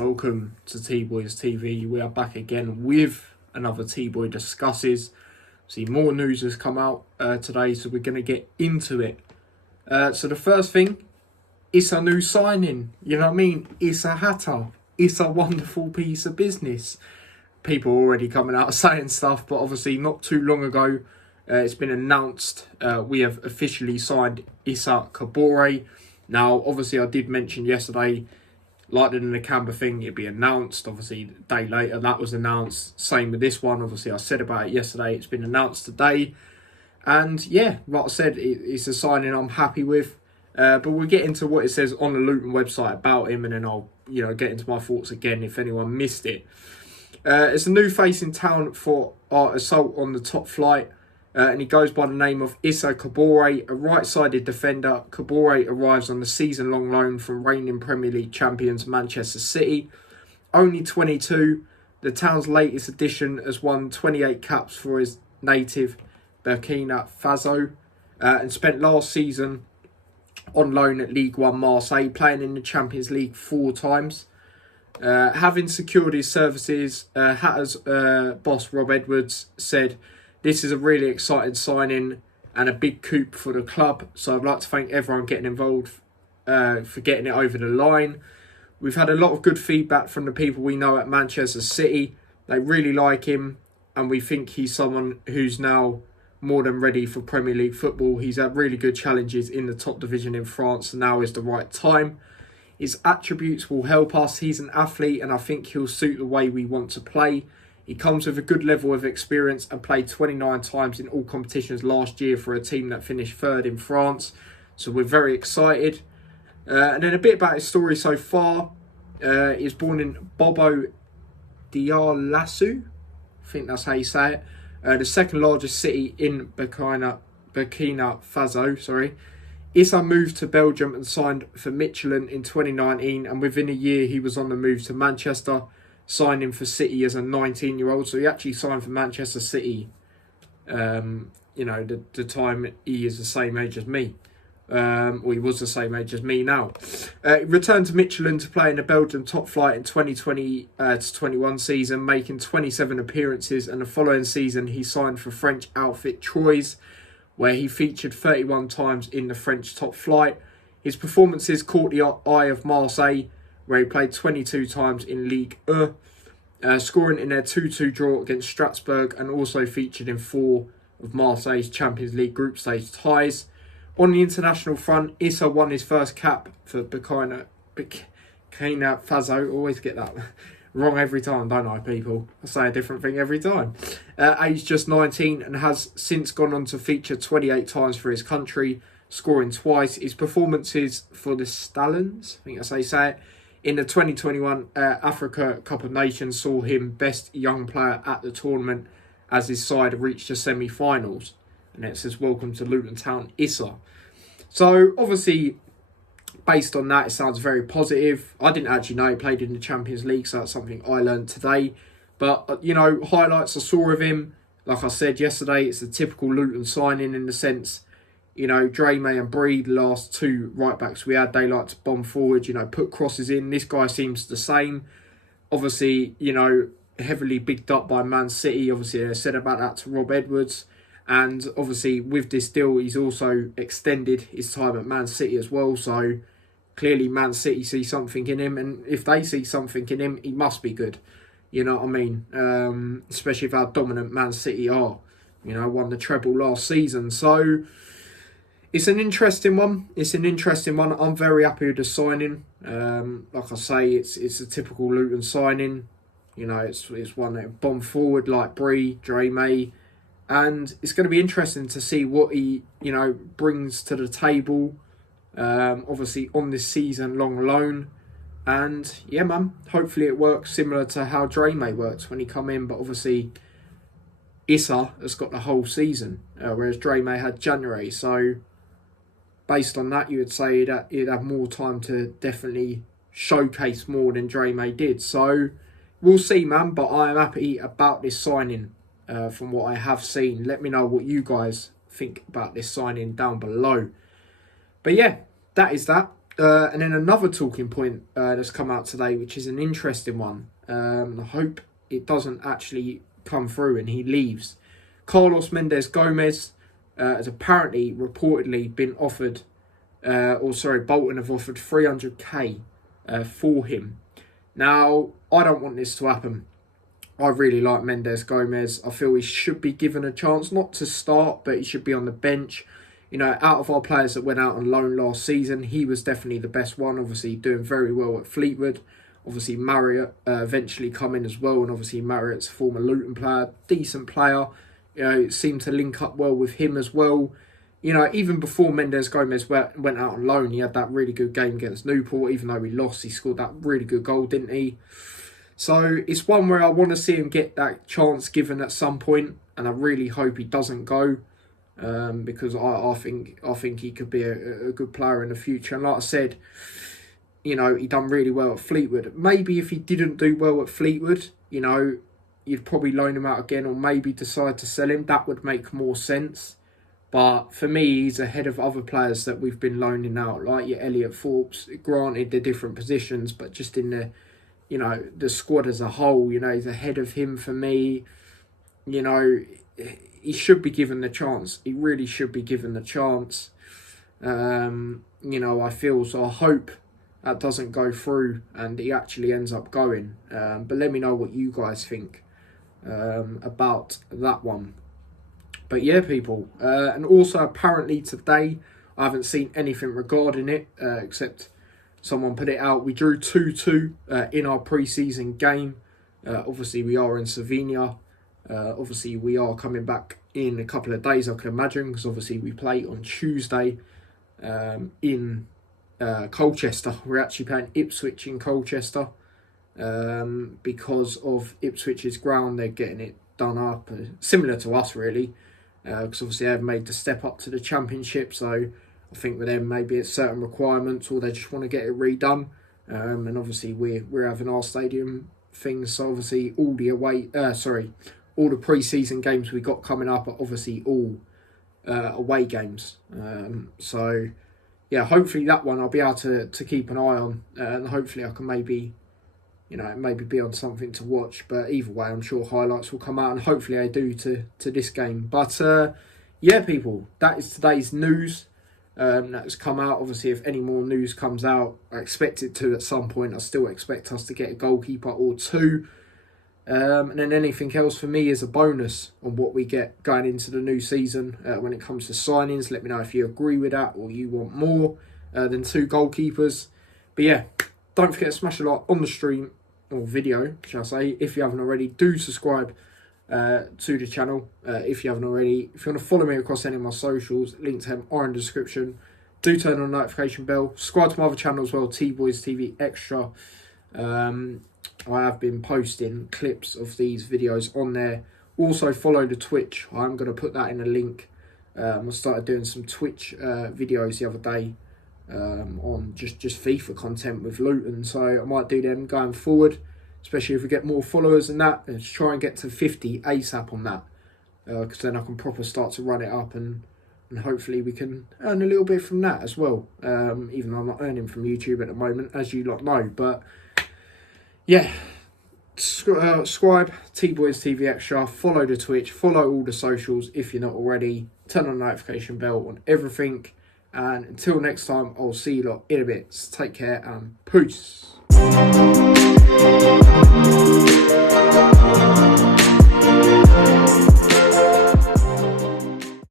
Welcome to T-Boys TV. We are back again with another T-Boy Discusses. See, more news has come out today, so we're going to get into it. So the first thing, it's a new signing. You know what I mean? It's a hatter. It's a wonderful piece of business. People are already coming out saying stuff, but obviously not too long ago, it's been announced we have officially signed Issa Kaboré. Now, obviously, I did mention yesterday, like in the Canberra thing, it'd be announced. Obviously, a day later, that was announced. Same with this one. Obviously, I said about it yesterday. It's been announced today. And yeah, like I said, it's a signing I'm happy with. But we'll get into what it says on the Luton website about him, and then I'll get into my thoughts again if anyone missed it. It's a new face in town for our assault on the top flight. And he goes by the name of Issa Kaboré, a right-sided defender. Kaboré arrives on the season-long loan from reigning Premier League champions Manchester City. Only 22, the town's latest addition has won 28 caps for his native Burkina Faso and spent last season on loan at League One Marseille, playing in the Champions League 4 times. Having secured his services, Hatters boss Rob Edwards said, "This is a really exciting signing and a big coup for the club. So I'd like to thank everyone getting involved for getting it over the line. We've had a lot of good feedback from the people we know at Manchester City. They really like him, and we think he's someone who's now more than ready for Premier League football. He's had really good challenges in the top division in France, and now is the right time. His attributes will help us. He's an athlete, and I think he'll suit the way we want to play. He comes with a good level of experience and played 29 times in all competitions last year for a team that finished 3rd in France. So we're very excited." And then a bit about his story so far. He was born in Bobo Dioulasso. I think that's how you say it. The second largest city in Burkina Faso. Issa moved to Belgium and signed for Michelin in 2019. And within a year, he was on the move to Manchester, signing for City as a 19-year-old. So he actually signed for Manchester City, the time he is the same age as me. Or he was the same age as me now. He returned to Michelin to play in the Belgian top flight in 2020 to 21 season, making 27 appearances. And the following season, he signed for French outfit Troyes, where he featured 31 times in the French top flight. His performances caught the eye of Marseille, where he played 22 times in Ligue 1, scoring in their 2-2 draw against Strasbourg, and also featured in 4 of Marseille's Champions League group stage ties. On the international front, Issa won his first cap for Burkina Faso. Always get that wrong every time, don't I, people? I say a different thing every time. Aged just 19 and has since gone on to feature 28 times for his country, scoring twice. His performances for the Stallions, I think that's how you say it, in the 2021 Africa Cup of Nations saw him best young player at the tournament as his side reached the semi-finals. And it says, "Welcome to Luton Town, Issa." So, obviously, based on that, it sounds very positive. I didn't actually know he played in the Champions League, so that's something I learned today. But, highlights I saw of him, like I said yesterday, it's a typical Luton signing in the sense, Drame and Bree, the last 2 right-backs we had, they like to bomb forward, put crosses in. This guy seems the same. Obviously, heavily bigged up by Man City. Obviously, I said about that to Rob Edwards. And obviously, with this deal, he's also extended his time at Man City as well. So, clearly, Man City see something in him. And if they see something in him, he must be good. You know what I mean? Especially with how dominant Man City are. Won the treble last season. So, it's an interesting one. I'm very happy with the signing. Like I say, it's a typical Luton signing. It's one that bomb forward like Bree, Drame. And it's going to be interesting to see what he, brings to the table. Obviously, on this season-long loan. And, yeah, man, hopefully it works similar to how Drame worked when he come in. But obviously, Issa has got the whole season, whereas Drame had January. So, based on that, you would say that he'd have more time to definitely showcase more than Drame did. So, we'll see, man. But I am happy about this signing. From what I have seen. Let me know what you guys think about this signing down below. But yeah, that is that. And then another talking point that's come out today, which is an interesting one. I hope it doesn't actually come through and he leaves. Carlos Mendes Gomes has apparently, reportedly been offered, Bolton have offered 300k for him. Now, I don't want this to happen. I really like Mendes Gomes. I feel he should be given a chance, not to start, but he should be on the bench. You know, out of our players that went out on loan last season, he was definitely the best one. Obviously, doing very well at Fleetwood. Obviously, Marriott eventually come in as well. And obviously, Marriott's a former Luton player, decent player. You know, it seemed to link up well with him as well. You know, even before Mendes Gomes went out on loan, he had that really good game against Newport. Even though he lost, he scored that really good goal, didn't he? So it's one where I want to see him get that chance given at some point, and I really hope he doesn't go, because I think he could be a good player in the future. And like I said, you know, he done really well at Fleetwood. Maybe if he didn't do well at Fleetwood, you know, you'd probably loan him out again, or maybe decide to sell him. That would make more sense. But for me, he's ahead of other players that we've been loaning out, like your Elliot Forbes. Granted, they're different positions, but just in the, you know, the squad as a whole, you know, he's ahead of him for me. You know, he should be given the chance. He really should be given the chance. You know, I feel, so I hope that doesn't go through and he actually ends up going. But let me know what you guys think about that one. But yeah, people. And also, apparently today, I haven't seen anything regarding it, except someone put it out. We drew 2-2 in our pre-season game. Obviously, we are in Slovenia. Obviously, we are coming back in a couple of days, I can imagine, because obviously we play on Tuesday in Colchester. We're actually playing Ipswich in Colchester. Because of Ipswich's ground, they're getting it done up. Similar to us, really. Because obviously they've made the step up to the Championship, so I think with them maybe it's certain requirements, or they just want to get it redone. And obviously we're having our stadium things, so obviously all the pre-season games we got coming up are obviously all away games. So yeah, hopefully that one I'll be able to keep an eye on, and hopefully I can maybe be on something to watch. But either way, I'm sure highlights will come out, and hopefully I do to this game. But yeah, people, that is today's news that has come out. Obviously, if any more news comes out, I expect it to at some point. I still expect us to get a goalkeeper or two. And then anything else for me is a bonus on what we get going into the new season. When it comes to signings, let me know if you agree with that or you want more than 2 goalkeepers. But yeah, don't forget to smash a like on the stream, or video, shall I say. If you haven't already, do subscribe to the channel. If you haven't already, if you want to follow me across any of my socials, links to them are in the description. Do turn on the notification bell. Subscribe to my other channel as well, T-Boys TV Extra. I have been posting clips of these videos on there. Also follow the Twitch. I'm going to put that in a link. I started doing some Twitch videos the other day on just FIFA content with Luton, so I might do them going forward, especially if we get more followers than that, and try and get to 50 ASAP on that, because then I can proper start to run it up, and hopefully we can earn a little bit from that as well, even though I'm not earning from YouTube at the moment, as you lot know. But yeah, subscribe, T-Boys TV Extra, follow the Twitch, follow all the socials if you're not already, turn on the notification bell on everything. And until next time, I'll see you lot in a bit. Take care and peace.